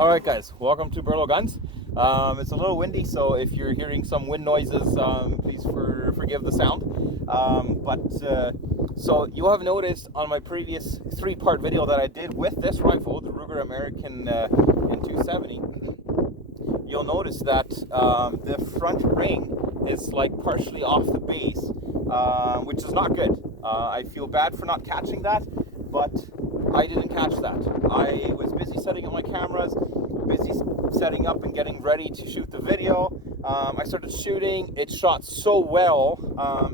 Alright guys, welcome to Burlo Guns. It's a little windy, so if you're hearing some wind noises, please forgive the sound. So you'll have noticed on my previous 3-part video that I did with this rifle, the Ruger American in 270, you'll notice that the front ring is like partially off the base, which is not good. I feel bad for not catching that, but I didn't catch that. I was busy setting up my cameras, busy setting up and getting ready to shoot the video. I started shooting. It shot so well,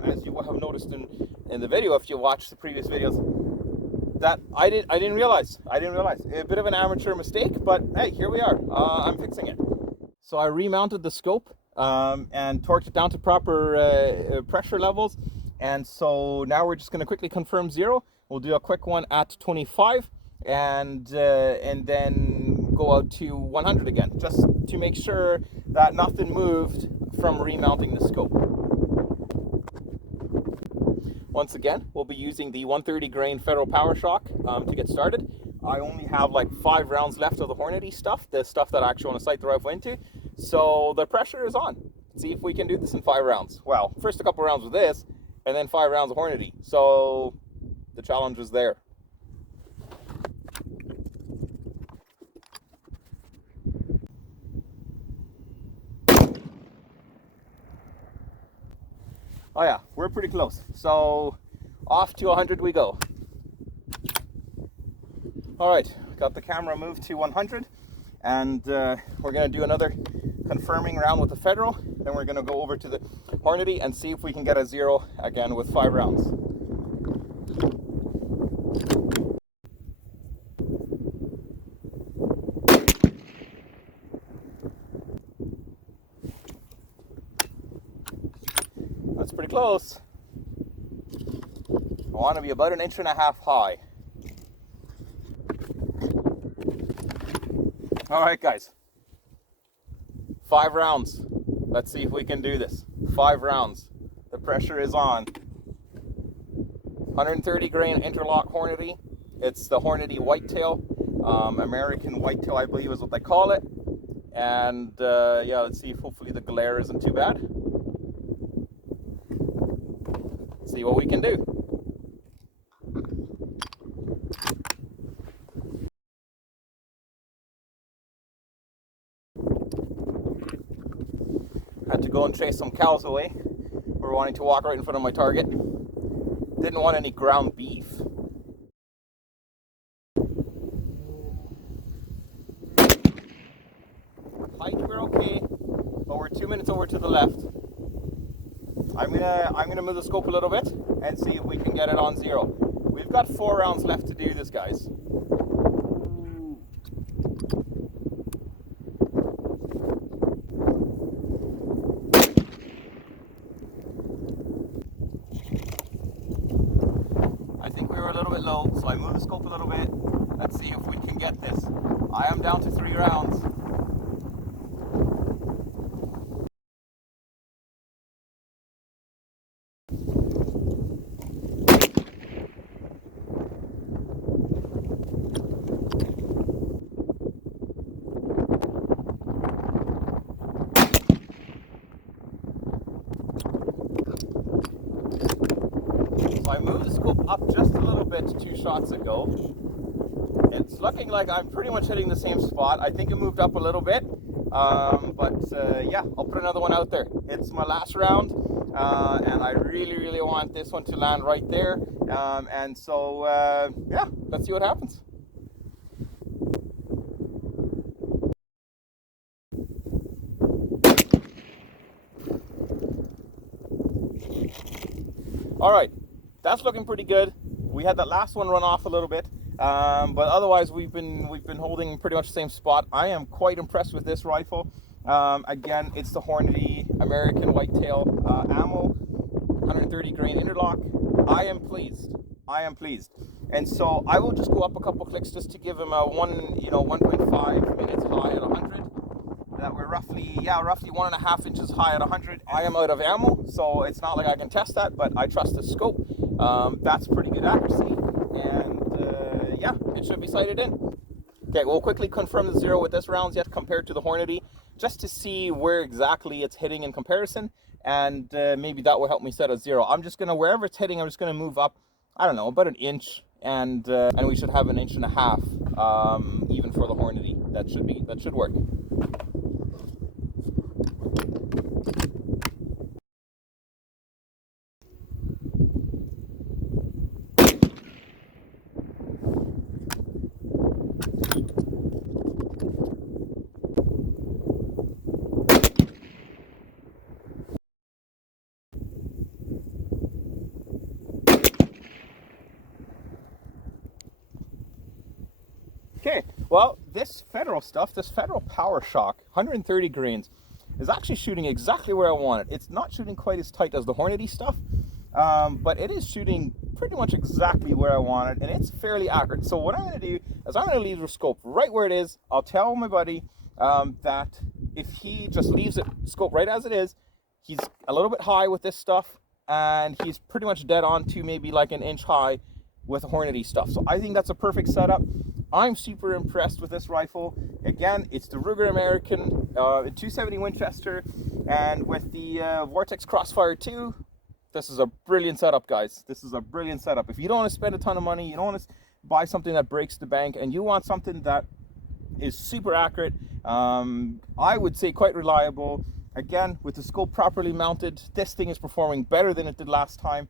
as you will have noticed in the video if you watched the previous videos, that I didn't realize. A bit of an amateur mistake, but hey, here we are. I'm fixing it. So I remounted the scope and torqued it down to proper pressure levels. And so now we're just going to quickly confirm 0. We'll do a quick one at 25 and then go out to 100 again, just to make sure that nothing moved from remounting the scope. Once again, we'll be using the 130 grain Federal Power Shock to get started. I only have like 5 rounds left of the Hornady stuff, the stuff that I actually want to sight the rifle into. So the pressure is on. See if we can do this in 5 rounds. Well, first a couple rounds with this, and then 5 rounds of Hornady. So the challenge is there. Oh yeah, we're pretty close. So off to 100 we go. All right, got the camera moved to 100, and we're gonna do another confirming round with the Federal. Then we're gonna go over to the Hornady and see if we can get a 0 again with 5 rounds. That's pretty close. I want to be about 1.5 inches high. All right, guys. 5 rounds. Let's see if we can do this. 5 rounds. The pressure is on. 130 grain interlock Hornady. It's the Hornady whitetail. American whitetail, I believe, is what they call it. And yeah, let's see if hopefully the glare isn't too bad. See what we can do. Had to go and chase some cows away. We're wanting to walk right in front of my target. Didn't want any ground beef. Height we're okay, but we're 2 minutes over to the left. I'm gonna move the scope a little bit and see if we can get it on 0. We've got 4 rounds left to do this, guys. I think we were a little bit low, so I moved the scope a little bit. Let's see if we can get this. I am down to 3 rounds. So I moved the scope up just a little bit 2 shots ago. It's looking like I'm pretty much hitting the same spot. I think it moved up a little bit, yeah, I'll put another one out there. It's my last round, and I really want this one to land right there. And so, yeah, let's see what happens. All right, that's looking pretty good. We had that last one run off a little bit, but otherwise we've been holding pretty much the same spot. I am quite impressed with this rifle. Again, it's the Hornady American whitetail ammo, 130 grain interlock. I am pleased. And so I will just go up a couple clicks just to give him a 1.5 minutes high at 100. That we're roughly 1.5 inches high at 100. I am out of ammo, so it's not like I can test that, but I trust the scope. That's pretty good accuracy, and yeah, it should be sighted in. Okay, we'll quickly confirm the 0 with this rounds yet compared to the Hornady, just to see where exactly it's hitting in comparison, and maybe that will help me set a 0. I'm just gonna, wherever it's hitting, I'm just gonna move up, I don't know, about an inch, and we should have an 1.5 inches, even for the Hornady. That should work. Okay, well, this Federal stuff, this Federal Power Shock, 130 grains, is actually shooting exactly where I want it. It's not shooting quite as tight as the Hornady stuff, but it is shooting pretty much exactly where I want it, and it's fairly accurate. So what I'm going to do is I'm going to leave the scope right where it is. I'll tell my buddy that if he just leaves it scope right as it is, he's a little bit high with this stuff, and he's pretty much dead on to maybe like an inch high with the Hornady stuff. So I think that's a perfect setup. I'm super impressed with this rifle. Again, it's the Ruger American 270 Winchester, and with the Vortex Crossfire 2, this is a brilliant setup, guys. This is a brilliant setup. If you don't want to spend a ton of money, you don't want to buy something that breaks the bank, and you want something that is super accurate, I would say quite reliable. Again, with the scope properly mounted, this thing is performing better than it did last time.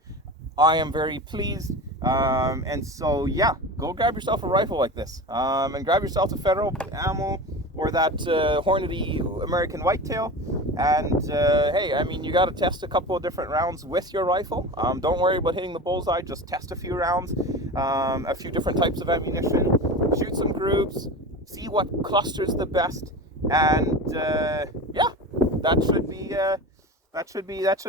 I am very pleased. And so, yeah, go grab yourself a rifle like this, and grab yourself a Federal ammo or that Hornady American Whitetail. And hey, I mean, you got to test a couple of different rounds with your rifle. Don't worry about hitting the bullseye. Just test a few rounds, a few different types of ammunition, shoot some groups, see what clusters the best, and yeah, that should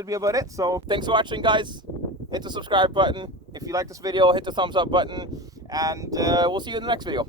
be about it. So thanks for watching, guys. Hit the subscribe button. If you like this video, hit the thumbs up button, and we'll see you in the next video.